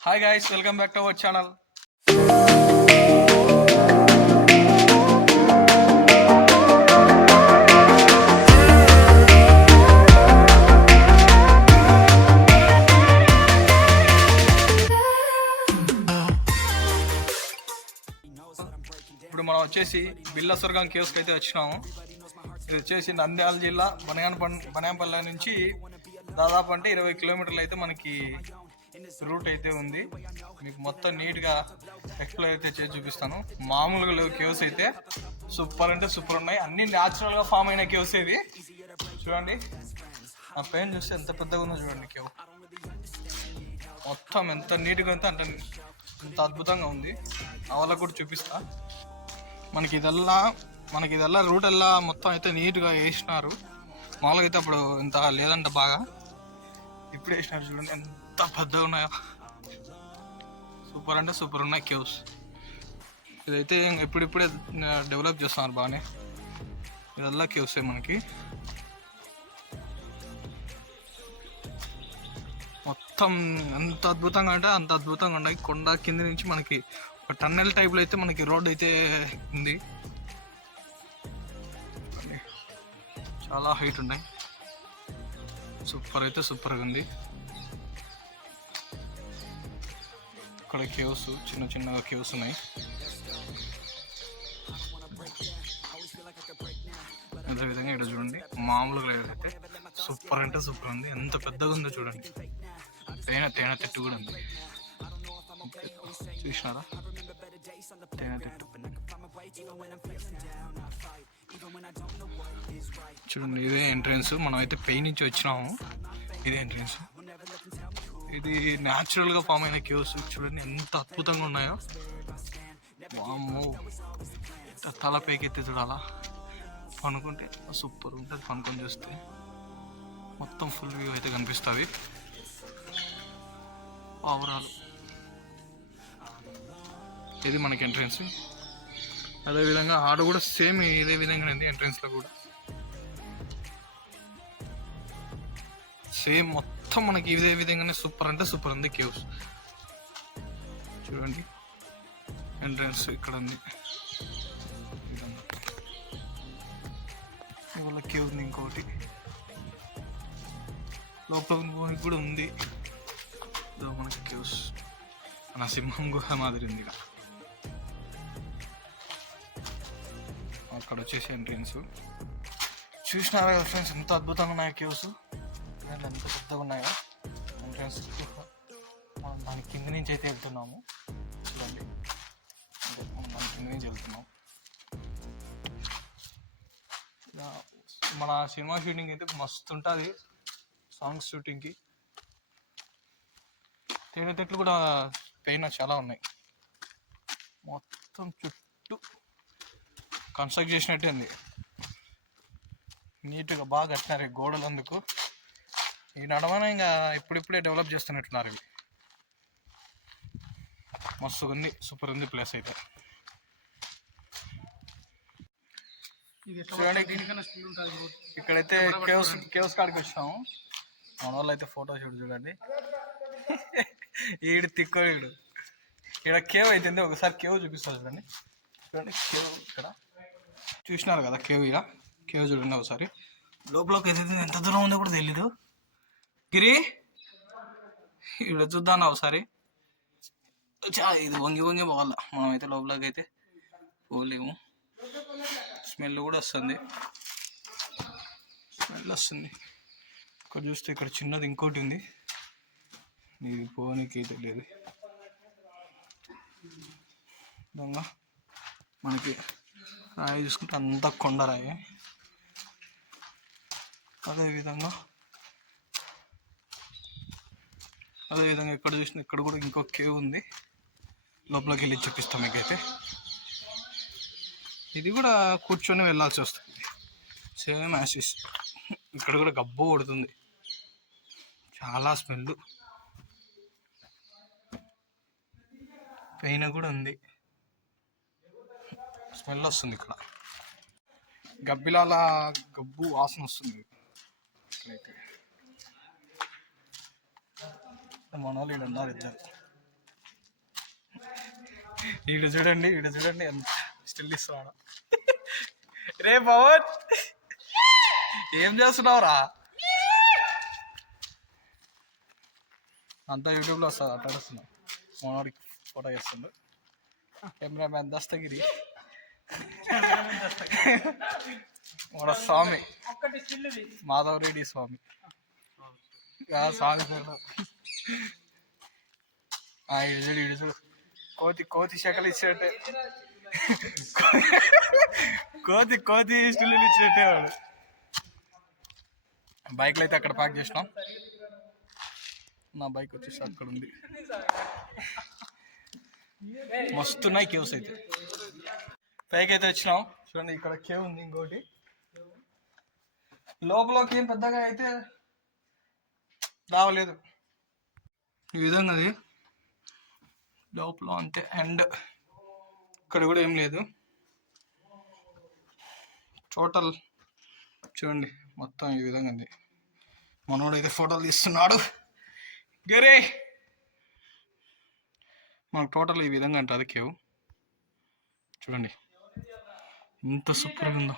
Hi guys welcome back to our channel ఇప్పుడు మనం వచ్చేసి బిల్ల స్వర్గం కేవ్స్కి అయితే వచ్చినాము. ఇది వచ్చేసి నంద్యాల జిల్లా బనగాన బనగానపల్లి నుంచి దాదాపు అంటే ఇరవై కిలోమీటర్లు అయితే మనకి రూట్ అయితే ఉంది. మీకు మొత్తం నీట్గా ఎక్స్ప్లోర్ అయితే చేసి చూపిస్తాను. మామూలుగా లేవు కేవ్స్ అయితే. సూపర్ అంటే సూపర్ ఉన్నాయి. అన్ని న్యాచురల్గా ఫామ్ అయిన కేవ్స్ ఇది చూడండి. ఆ పెయిన్ చూస్తే ఎంత పెద్దగా ఉందో చూడండి కేవ్. మొత్తం ఎంత నీట్గా ఉంటే అంటే ఎంత అద్భుతంగా ఉంది. ఆ వాళ్ళకు కూడా చూపిస్తా. మనకి ఇదల్లా మనకి ఇదల్లా రూట్ అల్లా మొత్తం అయితే నీట్గా వేసినారు. మామూలుగా అయితే అప్పుడు ఇంత లేదంట బాగా. ఇప్పుడు వేసినారు చూడండి. ఎంత పెద్దగా ఉన్నాయో సూపర్ అంటే సూపర్ ఉన్నాయి కేవ్స్. ఇదైతే ఎప్పుడిప్పుడే డెవలప్ చేస్తున్నారు బాగానే. ఇదల్లా కేవ్సే మనకి. మొత్తం ఎంత అద్భుతంగా అంటే అంత అద్భుతంగా ఉన్నాయి. కొండ కింద నుంచి మనకి ఒక టన్నెల్ టైప్లో అయితే మనకి రోడ్ అయితే ఉంది. చాలా హైట్ ఉన్నాయి. సూపర్ అయితే సూపర్గా ఉంది. ఇక్కడ కేవ్స్ చిన్న చిన్నగా కేవ్స్ ఉన్నాయి. అదేవిధంగా ఇక్కడ చూడండి మామూలుగా లేదైతే సూపర్ అంటే సూపర్ ఉంది. ఎంత పెద్దగా ఉందో చూడండి. తేనె తేనె తెట్టు కూడా ఉంది. చూసినారా? తేనె తెట్టు. చూడండి ఇదే ఎంట్రన్స్ మనం అయితే పెయి నుంచి వచ్చినాము. ఇదే ఎంట్రన్స్ ఇది న్యాచురల్గా ఫామ్ అయిన కేవ్స్ చూడండి ఎంత అద్భుతంగా ఉన్నాయో. వామ్మో తల పైకెత్తి చూడాలా. పనుకుంటే సూపర్ ఉంటుంది పనుకొని చూస్తే. మొత్తం ఫుల్ వ్యూ అయితే కనిపిస్తుంది. ఓవరాల్ ఇది మనకి ఎంట్రన్స్ అదేవిధంగా ఆడ కూడా సేమ్ ఇదే విధంగా ఉంది ఎంట్రన్స్లో కూడా. సేమ్ మొత్తం మొత్తం మనకి ఇదే విధంగానే సూపర్ అంటే సూపర్ ఉంది కేవ్స్. చూడండి. ఎంట్రన్స్ ఇక్కడ ఉంది. ఇవాళ కేవ్ ఉంది ఇంకోటి. లోపల పోనికి కూడా ఉంది. ఇదో మనకి కేవ్స్. మన సింహం గుహ మాదిరి ఉంది ఇక్కడ. అక్కడ వచ్చేసి ఎంట్రన్స్ చూసినారా కదా ఫ్రెండ్స్ ఎంత అద్భుతంగా ఉన్నాయి కేవ్స్. పెద్దగా ఉన్నాయో ఎంట్రన్స్ మనం దాని కింద నుంచి అయితే వెళ్తున్నాము. చూడండి. మనం దాని కింద నుంచి వెళ్తున్నాం మన సినిమా షూటింగ్ అయితే మస్తు ఉంటుంది. సాంగ్స్ షూటింగ్కి తేనె కూడా పైన చాలా ఉన్నాయి. మొత్తం చుట్టూ కన్స్ట్రక్ట్ చేసినట్టే ఉంది. నీట్గా బాగా కట్టినారు గోడలు అందుకు. ఈ నడవన ఇంకా ఇప్పుడిప్పుడే డెవలప్ చేస్తున్నట్టున్నారు ఇవి. మస్తుగా ఉంది సూపర్ ఉంది ప్లేస్ అయితే చూడండి ఇక్కడైతే కేవ్స్ కేవ్స్ కాడికి వచ్చాము. మన వాళ్ళు అయితే ఫోటో షూట్ చూడండి. ఈడు తిక్కో ఈడు. ఇక్కడ కేవ్ అయితే ఒకసారి కేవ్ చూపిస్తా చూడండి. చూడండి కేవ్ ఇక్కడ. చూసినారు కదా కేవ్ ఇక్కడ కేవ్ చూడండి ఒకసారి. లోపలకి ఎంత దూరం ఉందో కూడా తెలీదు. గిరి? ఇక్కడ చూద్దాం ఒకసారి. చా ఇది వంగి వంగి పోవాల. మనం అయితే అయితే పోలేము. స్మెల్ కూడా వస్తుంది. స్మెల్ వస్తుంది. ఇక్కడ చూస్తే ఇక్కడ చిన్నది ఇంకోటి ఉంది. ఇది పోనీకి తెలియదు దొంగ. మనకి రాయి చూసుకుంటే అంతా కొండరాయి. అదేవిధంగా అదేవిధంగా ఇక్కడ చూసిన ఇక్కడ కూడా ఇంకో కేవ్ ఉంది. లోపలికి వెళ్ళి చూపిస్తాం మీకైతే. ఇది కూడా కూర్చొని వెళ్ళాల్సి వస్తుంది. సేమ్ యాసిస్ ఇక్కడ కూడా గబ్బు కొడుతుంది. చాలా స్మెల్ పైన కూడా ఉంది. స్మెల్ వస్తుంది ఇక్కడ. గబ్బిలాల గబ్బు వాసన వస్తుంది. ఇక్కడైతే. మన వాళ్ళు ఇక్కడ ఉన్నారు ఇద్దరు. వీడు చూడండి వీడు చూడండి ఎంత స్టిల్ ఇస్తున్నాడు. రే పవన్! ఏం చేస్తున్నావురా? అంతా యూట్యూబ్లో వస్తుంది అట్లా వస్తున్నాం మనోడికి ఫోటో చేస్తుండు. కెమెరామ్యాన్ దస్తగిరి. మన స్వామి. మాధవ్ రెడ్డి స్వామి. స్వామి పేరు. ఇడు చూడు ఇడు చూడు. కోతి కోతి శకలు ఇచ్చినట్టే. కోతి కోతి స్టిల్ ఇచ్చినట్టే వాడు. బైక్లు అయితే అక్కడ పార్క్ చేసినాం. నా బైక్ వచ్చేసి అక్కడ ఉంది. మస్తున్నాయి కేవ్స్ అయితే. పైకి అయితే వచ్చినాం. చూడండి ఇక్కడ కేవ్ ఉంది ఇంకోటి. లోపలకి ఏం పెద్దగా అయితే రావలేదు. ఈ విధంగా అది లోపల అంతే. అండ్ ఇక్కడ కూడా ఏం లేదు. టోటల్ చూడండి మొత్తం ఈ విధంగా ఉంది మనోడు అయితే ఫోటోలు తీస్తున్నాడు. గరే! మనకు టోటల్ ఈ విధంగా ఉంటుంది కేవ్. చూడండి ఎంత సూపర్గా ఉందో.